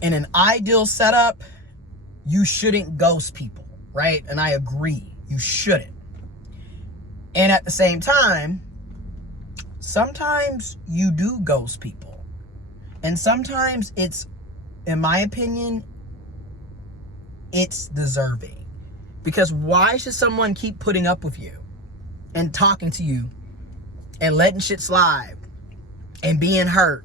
In an ideal setup, you shouldn't ghost people, right? And I agree, you shouldn't. And at the same time, sometimes you do ghost people. And sometimes it's, in my opinion, it's deserving. Because why should someone keep putting up with you and talking to you and letting shit slide and being hurt?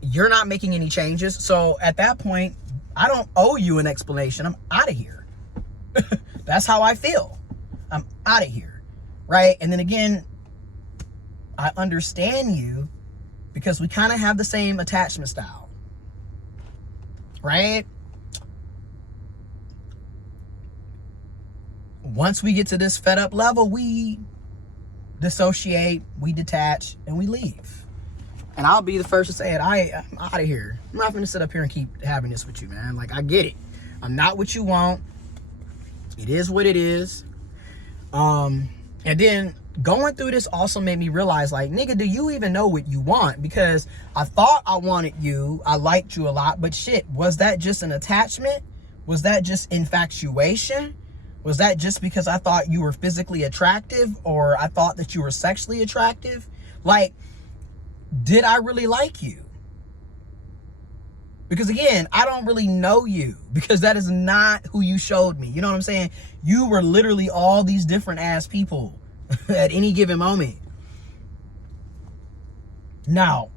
You're not making any changes. So at that point, I don't owe you an explanation. I'm out of here. That's how I feel. I'm out of here. Right? And then again, I understand you because we kind of have the same attachment style. Right? Once we get to this fed up level, we dissociate, we detach, and we leave. And I'll be the first to say it. I'm out of here. I'm not going to sit up here and keep having this with you, man. Like, I get it. I'm not what you want. It is what it is. And then going through this also made me realize, like, nigga, do you even know what you want? Because I thought I wanted you. I liked you a lot. But shit, was that just an attachment? Was that just infatuation? Was that just because I thought you were physically attractive, or I thought that you were sexually attractive? Like, did I really like you? Because again, I don't really know you, because that is not who you showed me. You know what I'm saying? You were literally all these different ass people at any given moment. Now,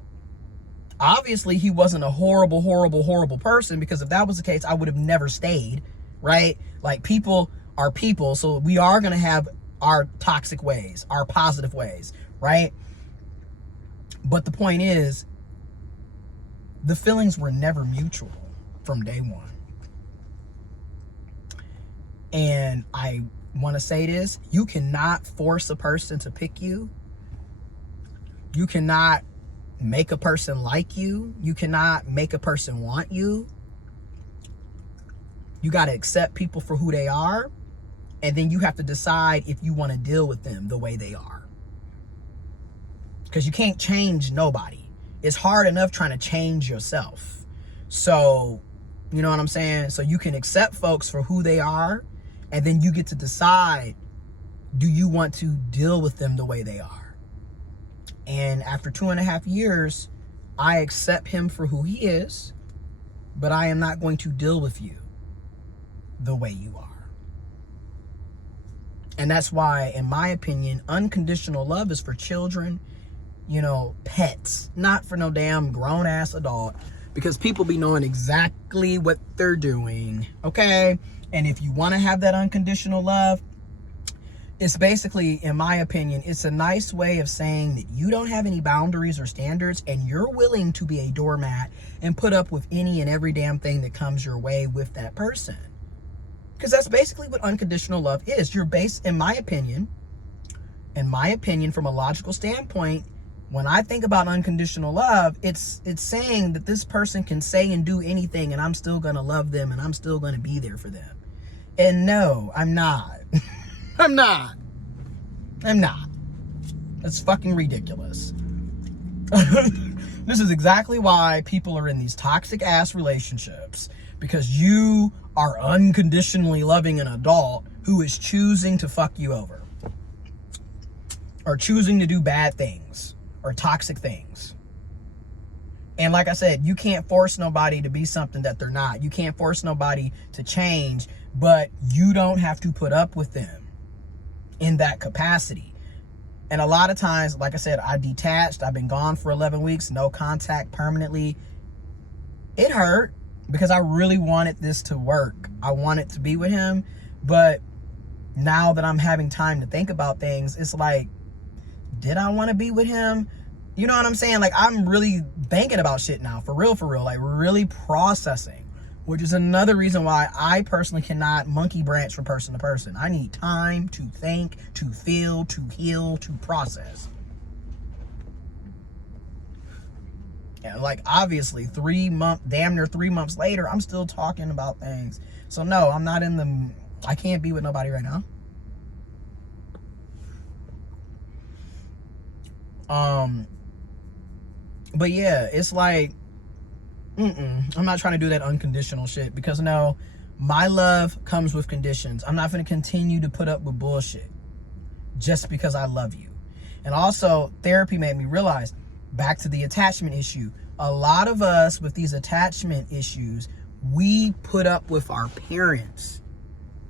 obviously he wasn't a horrible, horrible, horrible person, because if that was the case, I would have never stayed, right? Like, people are people, so we are going to have our toxic ways, our positive ways, right? But the point is, the feelings were never mutual from day one. And I want to say this: you cannot force a person to pick you. You cannot make a person like you. You cannot make a person want you. You got to accept people for who they are. And then you have to decide if you want to deal with them the way they are. Because you can't change nobody. It's hard enough trying to change yourself. So, you know what I'm saying? So you can accept folks for who they are, and then you get to decide, do you want to deal with them the way they are? And after 2.5 years, I accept him for who he is, but I am not going to deal with you the way you are. And that's why, in my opinion, unconditional love is for children, you know, pets, not for no damn grown-ass adult, because people be knowing exactly what they're doing, okay? And if you want to have that unconditional love, it's basically, in my opinion, it's a nice way of saying that you don't have any boundaries or standards, and you're willing to be a doormat and put up with any and every damn thing that comes your way with that person. Because that's basically what unconditional love is. You're based, in my opinion, from a logical standpoint, when I think about unconditional love, it's saying that this person can say and do anything, and I'm still going to love them, and I'm still going to be there for them. And no, I'm not. I'm not. That's fucking ridiculous. This is exactly why people are in these toxic ass relationships, because you are unconditionally loving an adult who is choosing to fuck you over, or choosing to do bad things or toxic things. And like I said, you can't force nobody to be something that they're not. You can't force nobody to change, but you don't have to put up with them in that capacity. And a lot of times, like I said, I detached. I've been gone for 11 weeks, no contact permanently. It hurt, because I really wanted this to work. I wanted to be with him. But now that I'm having time to think about things, it's like, did I want to be with him? You know what I'm saying? Like, I'm really thinking about shit now, for real, like really processing, which is another reason why I personally cannot monkey branch from person to person. I need time to think, to feel, to heal, to process. And like, obviously, damn near 3 months later, I'm still talking about things. So no, I'm not I can't be with nobody right now. But yeah, it's like, I'm not trying to do that unconditional shit, because no, my love comes with conditions. I'm not going to continue to put up with bullshit just because I love you. And also, therapy made me realize, back to the attachment issue, a lot of us with these attachment issues, we put up with our parents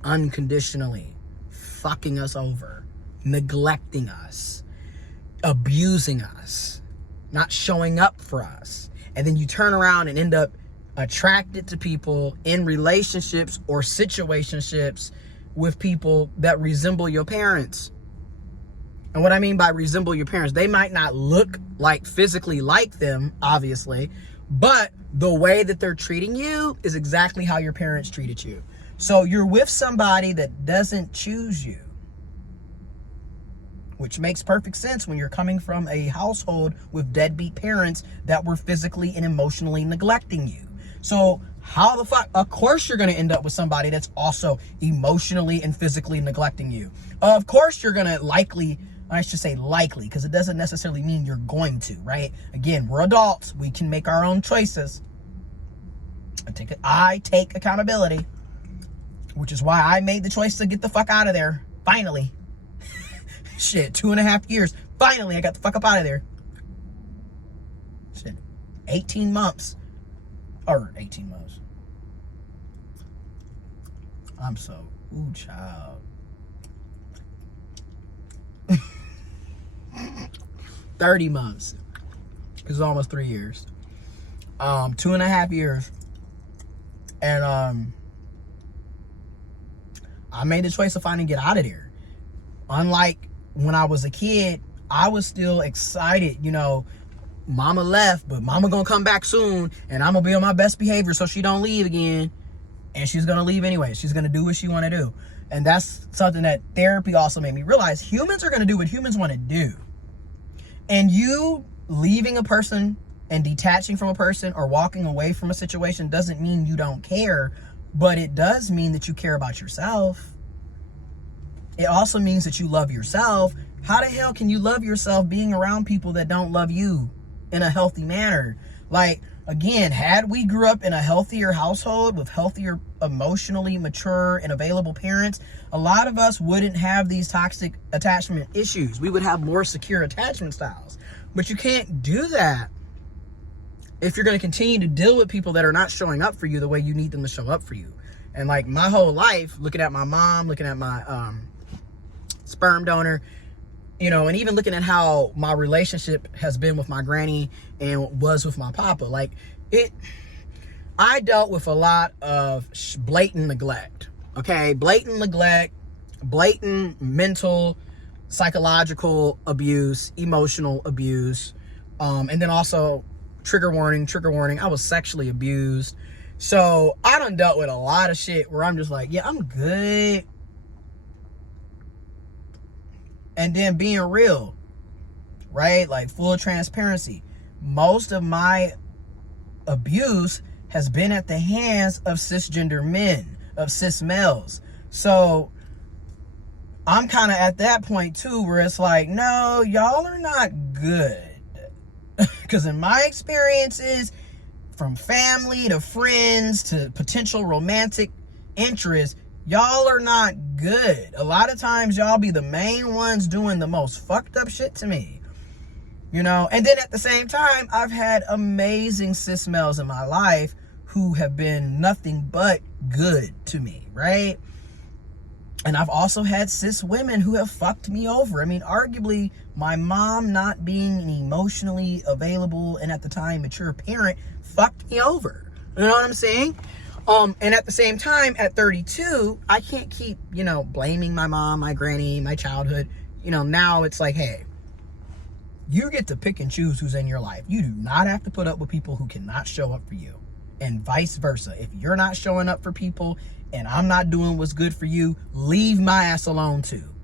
unconditionally fucking us over, neglecting us, abusing us, not showing up for us. And then you turn around and end up attracted to people in relationships or situationships with people that resemble your parents. And what I mean by resemble your parents, they might not look like physically like them, obviously, but the way that they're treating you is exactly how your parents treated you. So you're with somebody that doesn't choose you, which makes perfect sense when you're coming from a household with deadbeat parents that were physically and emotionally neglecting you. So how the fuck, of course you're going to end up with somebody that's also emotionally and physically neglecting you. Of course you're going to likely, I should say likely, because it doesn't necessarily mean you're going to, right? Again, we're adults. We can make our own choices. I take accountability, which is why I made the choice to get the fuck out of there. Finally. Shit, 2.5 years. Finally, I got the fuck up out of there. Shit, 18 months. Or 18 months. I'm so, ooh, child. 30 months. It's almost 3 years. 2.5 years. And I made the choice to finally get out of there. Unlike when I was a kid, I was still excited, you know, mama left, but mama gonna come back soon, and I'm gonna be on my best behavior so she don't leave again. And she's gonna leave anyway. She's gonna do what she wanna do. And that's something that therapy also made me realize. Humans are gonna do what humans wanna do. And you leaving a person and detaching from a person or walking away from a situation doesn't mean you don't care, but it does mean that you care about yourself. It also means that you love yourself. How the hell can you love yourself being around people that don't love you in a healthy manner? Like, again, had we grew up in a healthier household with healthier, emotionally mature and available parents, a lot of us wouldn't have these toxic attachment issues. We would have more secure attachment styles. But you can't do that if you're going to continue to deal with people that are not showing up for you the way you need them to show up for you. And like my whole life, looking at my mom, looking at my sperm donor, you know, and even looking at how my relationship has been with my granny and was with my papa, like I dealt with a lot of blatant neglect, okay? Blatant neglect, blatant mental, psychological abuse, emotional abuse, and then also trigger warning, I was sexually abused. So I done dealt with a lot of shit where I'm just like, yeah, I'm good. And then being real, right? Like full transparency. Most of my abuse has been at the hands of cisgender men, of cis males. So I'm kind of at that point too, where it's like, no, y'all are not good. Because in my experiences, from family to friends to potential romantic interests, y'all are not good. A lot of times y'all be the main ones doing the most fucked up shit to me. You know, and then at the same time, I've had amazing cis males in my life who have been nothing but good to me, right? And I've also had cis women who have fucked me over. I mean, arguably, my mom not being an emotionally available and at the time mature parent fucked me over. You know what I'm saying? And at the same time, at 32, I can't keep, you know, blaming my mom, my granny, my childhood. You know, now it's like, hey, you get to pick and choose who's in your life. You do not have to put up with people who cannot show up for you. And vice versa. If you're not showing up for people and I'm not doing what's good for you, leave my ass alone too,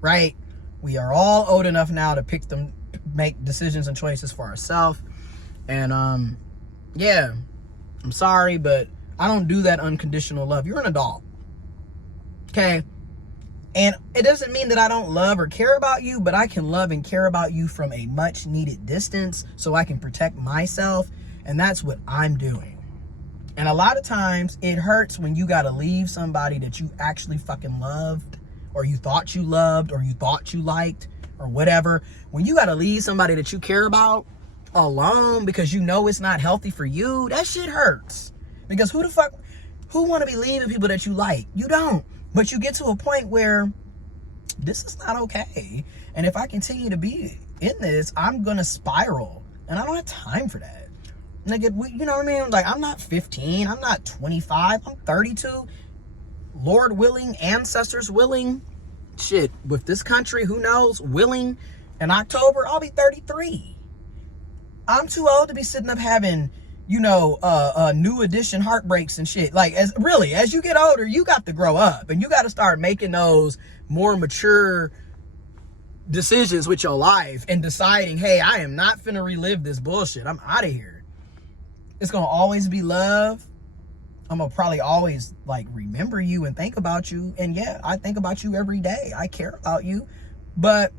right? We are all old enough now to make decisions and choices for ourselves. And yeah, I'm sorry, but I don't do that unconditional love. You're an adult, okay? And it doesn't mean that I don't love or care about you, but I can love and care about you from a much needed distance so I can protect myself. And that's what I'm doing. And a lot of times it hurts when you got to leave somebody that you actually fucking loved, or you thought you loved, or you thought you liked, or whatever. When you got to leave somebody that you care about alone because you know it's not healthy for you, that shit hurts. Because who want to be leaving people that you like? You don't. But you get to a point where this is not okay. And if I continue to be in this, I'm going to spiral. And I don't have time for that. Nigga, you know what I mean? Like, I'm not 15. I'm not 25. I'm 32. Lord willing, ancestors willing. Shit, with this country, who knows? Willing. In October, I'll be 33. I'm too old to be sitting up having, you know, new edition heartbreaks and shit. Like, as you get older, you got to grow up. And you got to start making those more mature decisions with your life and deciding, hey, I am not finna relive this bullshit. I'm out of here. It's gonna always be love. I'm gonna probably always like remember you and think about you. And yeah, I think about you every day. I care about you, but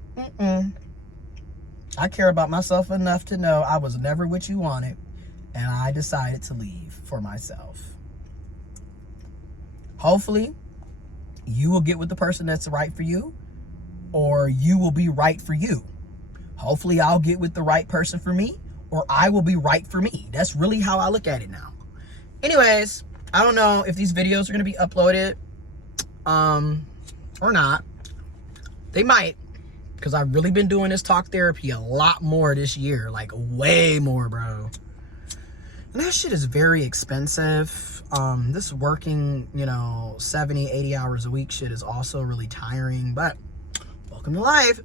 I care about myself enough to know I was never what you wanted, and I decided to leave for myself. Hopefully, you will get with the person that's right for you, or you will be right for you. Hopefully, I'll get with the right person for me, or I will be right for me. That's really how I look at it now. Anyways, I don't know if these videos are going to be uploaded or not. They might, because I've really been doing this talk therapy a lot more this year. Like, way more, bro. And that shit is very expensive. This working, 70, 80 hours a week shit is also really tiring. But welcome to life.